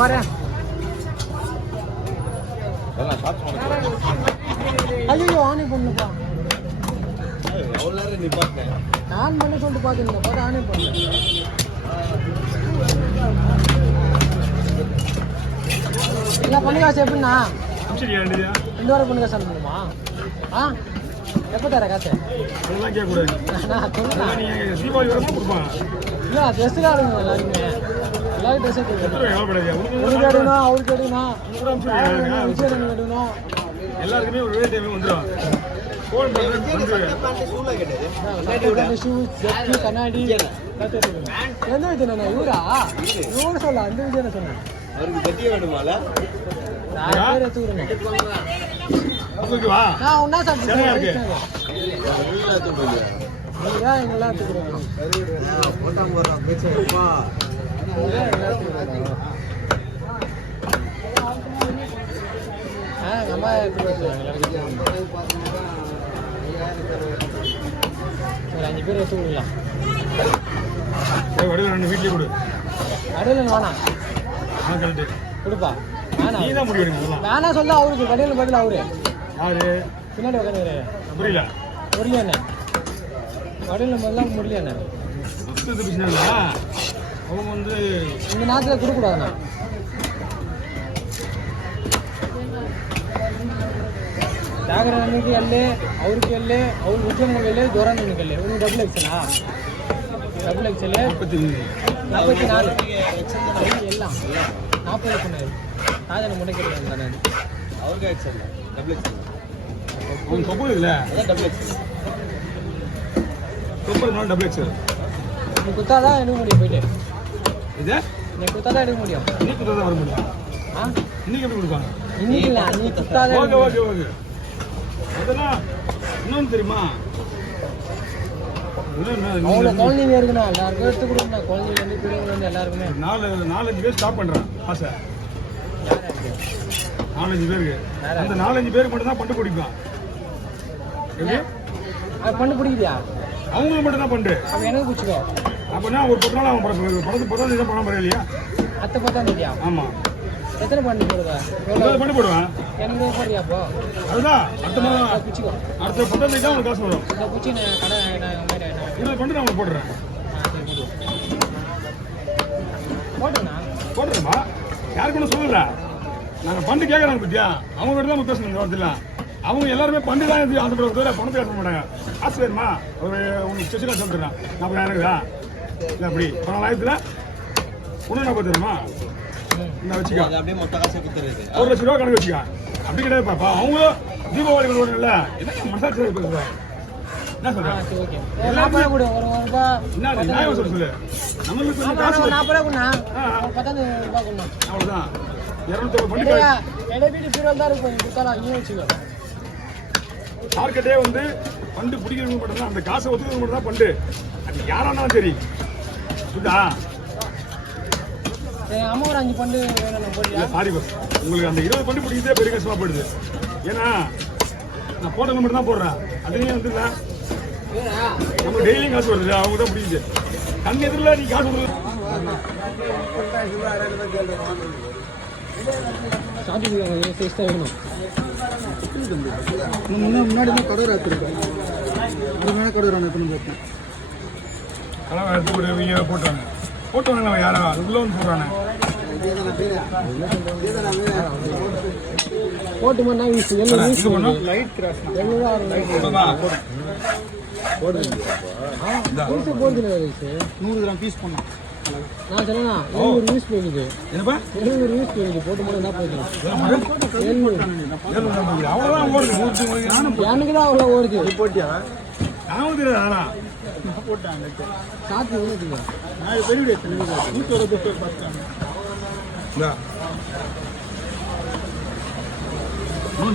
பாரு. ஐயோ ஆனே பண்ணலப்பா. நான் பண்ண சொல்லிட்டு பார்த்துருந்தேன், பார்த்து ஆனே பண்ணல. இல்லை பண்ணு காசு எப்படின்னா 2 வாரம் பண்ணு காசு அனுப்பணுமா? ஆ எப்போ தர காசு? இல்லை ட்ரெஸ்ஸு தான் இருக்கும் எல்லாருமே. எல்லாரும் ட்ரெஸ் உனக்கு எடுக்கணும், அவருக்கு எடுக்கணும், விஜய் எடுக்கணும். எல்லாருக்குமே ஒரு வேலை டைம் வந்துடும். கண்ணாடி எந்த விஜய் இவரா? இவரு சொல்ல அந்த விஜய் சொன்னேன். நான் ஒன்னா சாப்பிட்டு நம்ம 5 பேர் எடுத்து கொடுக்கலாம். வீட்லயே கொடு. கடையில் வேணாம் கொடுப்பா. வேணா சொல்ல அவருக்கு கடையில் பதில் அவரு யாரு பின்னாடி உட்காந்து புரியல. முரளியாண்ணே கடையில் பதிலாக முரளியாண்ணே. அவங்க வந்து இந்த நேரத்தில் கொடுக்கூடாதுண்ணா. தியாகராஜ் அன்னைக்கு எல்லு, அவருக்கு எல்லு, அவருக்கு உச்சவங்க எல்லு, துரந்தனுக்கு எல்லு. உங்களுக்கு டபுள் எக்ஸலா? டபுள் எக்ஸலு 44 எல்லாம் 40 சொன்னாரு. ராஜனை மட்டும் கேட்கலாம் தானே அவருக்கு எக்ஸல் டபுள் எக்ஸல். அவங்க கப்பல் இல்லை, அதான் டபுள் எக்ஸல். கப்பல் டபுள் எக்ஸல். நீ குத்தாதான் எடுக்க முடியும் போயிட்டு. இதே நீ குத்தாதான் எடுக்க முடியும். நீ குத்தாதான் வர முடியும். ஆ இன்னைக்கு எப்படி கொடுப்பாங்க? இன்னைக்கு இல்லை, நீ குத்தாதான். Okay okay okay. அதெல்லாம் இன்னொன்று தெரியுமா? அவ்வளோ குழந்தைங்க இருக்குண்ணா, எல்லாருக்கும் எடுத்து கொடுங்கண்ணா. குழந்தைங்க பெரியவங்க வந்து எல்லாருக்குமே 4-5 பேர் ஸ்டாப் பண்ணுறேன் ஆசை. 4-5 பேருக்கு அந்த 4-5 பேருக்கு மட்டும் தான் பண்டு பிடிக்கும். அது பண்ணு பிடிக்குதியா? அவங்களுக்கு மட்டும் தான் பண்டு. அப்போ எனக்கு பிடிச்சிக்கோ. அப்போனா ஒரு 10 நாள் அவன் படத்து 10ஆம் தேதி தான் பணம் பரவாயில்ல இல்லையா? அத்தை 10ஆம் தேதியா? ஆமாம். எத்தனை பண்ணு போடுவா? எவ்வளோ பண்ணி போடுவேன். எனக்கு போடுறியா? அப்போ அதுதான் அடுத்த மாதம் பிடிச்சிக்கோ. அடுத்த 10ஆம் தேதி தான் உங்களுக்கு காசு வரும். இந்த பிடிச்சி நான் கடை இதில் பண்ணி நான் உங்களுக்கு போடுறேன். போட்டுண்ணா போடுறேம்மா. யாருக்கு ஒன்றும் சொல்லலை. நாங்கள் பண்டு கேட்குறாங்க பத்தியா, அவங்க கிட்ட தான் பேசணும். இந்த வாரத்தில் அவங்க எல்லாருமே பண்டு தான் அந்த பணத்தை பேச மாட்டாங்க. காசு வேணுமா? ஒரு உங்களுக்கு செச்சு காசு வந்துடுறேன். 40,000 இல்லை அப்படி 12,000 ஒன்று 40,000மா நான் வச்சுக்கா. அப்படியே மொத்த காசு கொடுத்துருது. 1 லட்ச ரூபா கணக்கு வச்சுக்கா. அப்படி கிடையாது பாப்பா. அவங்க தீபாவளி கொள்வாங்கல்ல, என்ன மசாஜ் பேசுகிறேன். என்ன சொல்றேன்? என்ன நியாயம் சொல்லு. நம்மளுக்கு காசு 40 ரூபா கொடுண்ணா. 10 ரூபா கொடுண்ணா. அவ்வளோதான். 200 பண்ணி வீட்டு பீரோல் தான் இருக்கும். கொடுத்தாலும் நீ வச்சுக்கோ. மார்க்கெட்டே வந்து பண்டு பிடிக்கிறவங்க மட்டும் தான், அந்த காசை ஒத்துக்கிறவங்க மட்டும் தான் பண்டு. அது யாரானாலும் சரி. புரியுதா? அம்மா ஒரு 5 பண்டு சாரி பஸ், உங்களுக்கு அந்த 20 பண்டு பிடிக்கிறதே பெரிய கஷ்டமா போயிடுது. ஏன்னா நான் போட்டது மட்டும் தான் போடுறேன். அதுலேயும் வந்து இல்லை, நம்ம டெய்லியும் காசு வருது. அவங்க தான் பிடிக்குது. கண் எதிரில் நீ காசு கொடுக்குறது. முன்னாடி தான் கடை ராத்திருக்கேன். அது மேலே கடை ராணி பார்த்தேன். கலவை எடுத்து போட்டாங்க. போட்டு வாங்க யாரா அதுக்குள்ள வந்து போடுறானே. போட்டு பண்ணா லைட் கிராஸ் போடுது 100 கிராம் பீஸ் பண்ணோம். நான் சொன்னா 700 யூஸ் போகுது. என்னப்பா 700 யூஸ் போகுது. போட்டு மட்டும் என்ன போயிடும்? எனக்கு தான் அவ்வளோ ஓடுது. போட்டியா? நான் தெரியாது. போட்டேன் காற்று ஒன்று நான் பெரிய 120 பேர் பார்த்துட்டாங்க.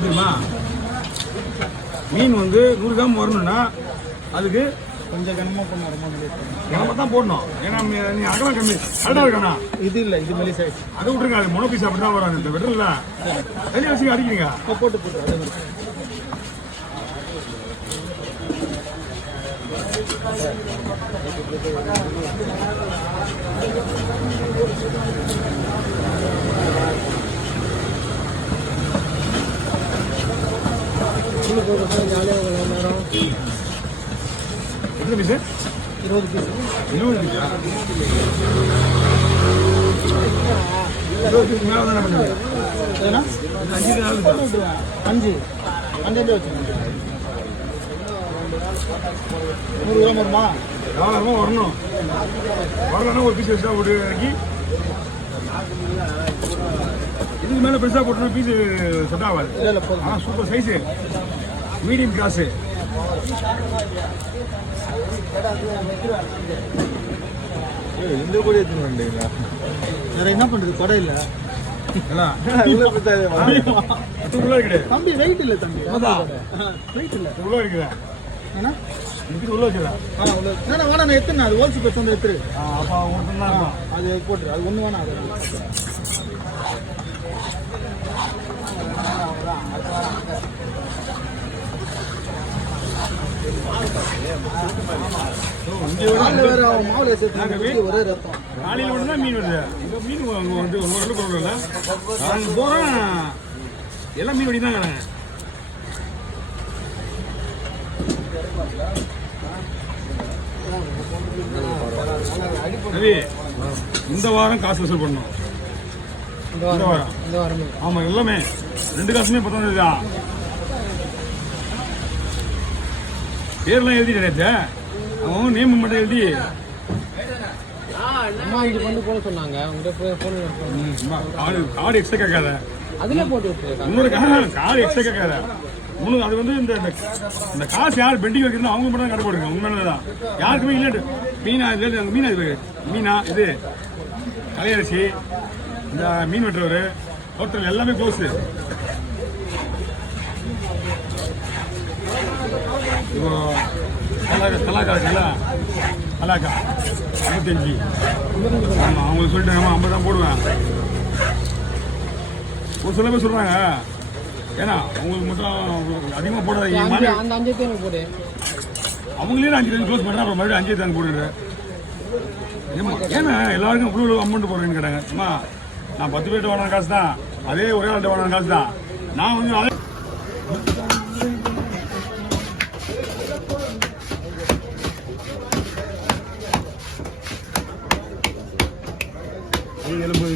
தெரியுமா? மீன் வந்து 100 கிராம் வரணும்னா அதுக்கு கொஞ்சம் கனமாக பண்ணணும். கனமாக தான் போடணும். ஏன்னா நீ அகலம் கம்மி கரெக்டாக இருக்காண்ணா. இது இல்லை, இது மெலி சைஸ். அதை விட்டுருங்க. அது மொனோ பீஸ் அப்படி தான் வராது. இந்த வெட்டரில் தண்ணி வச்சு அடிக்கிறீங்க. போட்டு அதே மாதிரி ஜாலியாக விளையாடுறோம். எத்தனை பீஸு? 20 பீஸ். 20 பீஸா? 20 பீஸ் மேலே தானே பண்ணுறது? ஏன்னா 5 5 5 வச்சுருங்க. 100 கிராம் வருமா? தாராளமாக வரணும். வரலன்னா ஒரு பீஸ் எக்ஸ்ட்ரா போட்டு இறக்கி இதுக்கு மேலே பெருசாக போட்டோம்னா பீஸு செட் ஆகாது. இல்லை போதும். ஆனால் சூப்பர் சைஸு, மீடியம் கிளாஸு. இந்த கூட எடுத்துன்னு வந்துட்டீங்களா? வேற என்ன பண்ணுறது? கொடை இல்லை. உள்ள இருக்குது தம்பி வெயிட் இல்லை தம்பி. வெயிட் இல்லை. உள்ள இருக்குது ஏன்னா இதுக்கு உள்ள வச்சுக்கலாம். வேணா வேணா நான் எத்துனா அது ஹோல்சேல் பேச வந்து எடுத்துரு. அப்போ ஒருத்தன் தான் இருக்கும். அது போட்டுரு. அது ஒன்று வேணாம். அது வேற மாவுல சேர்த்து ஒரே ரத்தம். காலையில் மட்டும் தான் மீன் வருது. இந்த மீன் அங்கே வந்து ஒரு கிலோ போடல. நாங்கள் போகிறோம் எல்லாம் மீன் வடி தாங்க. ரவி, இந்த வாரம் காசு வசூல் பண்ணணும். இந்த வாரம் ஆமாம், எல்லாமே 2 காசுமே 19 தான். பேர்லாம் எழுதிட்டு நேற்று அவன் நேம் மட்டும் எழுதி அம்மா இங்கே கொண்டு போட சொன்னாங்க. உங்கள்கிட்ட போய் ஃபோன் கார்டு எக்ஸ்ட்ரா கேட்காத. அதில் போட்டு விட்டுருக்கேன். இன்னொரு கார்டு எக்ஸ்ட்ரா கேட்காத. உனக்கு அது வந்து இந்த காசு யார் பெண்டிங் வைக்கிறதோ அவங்க மட்டும் தான் கடை போடுங்க. உண்மையில தான் யாருக்குமே இல்லை. மீனா இல்லை, மீனா இது மீனா இது கலையரசி, இந்த மீன் வெட்டுறவர், ஹோட்டல் எல்லாமே க்ளோஸு. இப்போ தலாக்கா இருக்குல்ல, தலாக்கா 55. ஆமாம், அவங்களுக்கு சொல்லிட்டு நம்ம 50 தான் போடுவேன். ஒரு சில பேர் சொல்கிறாங்க, ஏன்னா அவங்களுக்கு மட்டும் அதிகமாக போடாதீங்க. அந்த 5 எனக்கு போடு. அவங்களே 5 க்ளோஸ் பண்ணுறேன். அப்புறம் மறுபடியும் 5 தான் போடுறேன். ஏன்னா எல்லாருக்கும் இவ்வளோ அமௌண்ட் போடுறேன்னு கேட்டாங்க. அம்மா நான் 10 பேர்கிட்ட வாங்கின காசு தான், அதே ஒரே ஆள்கிட்ட வாங்கின காசு தான். நான் வந்து அதே எலும்பு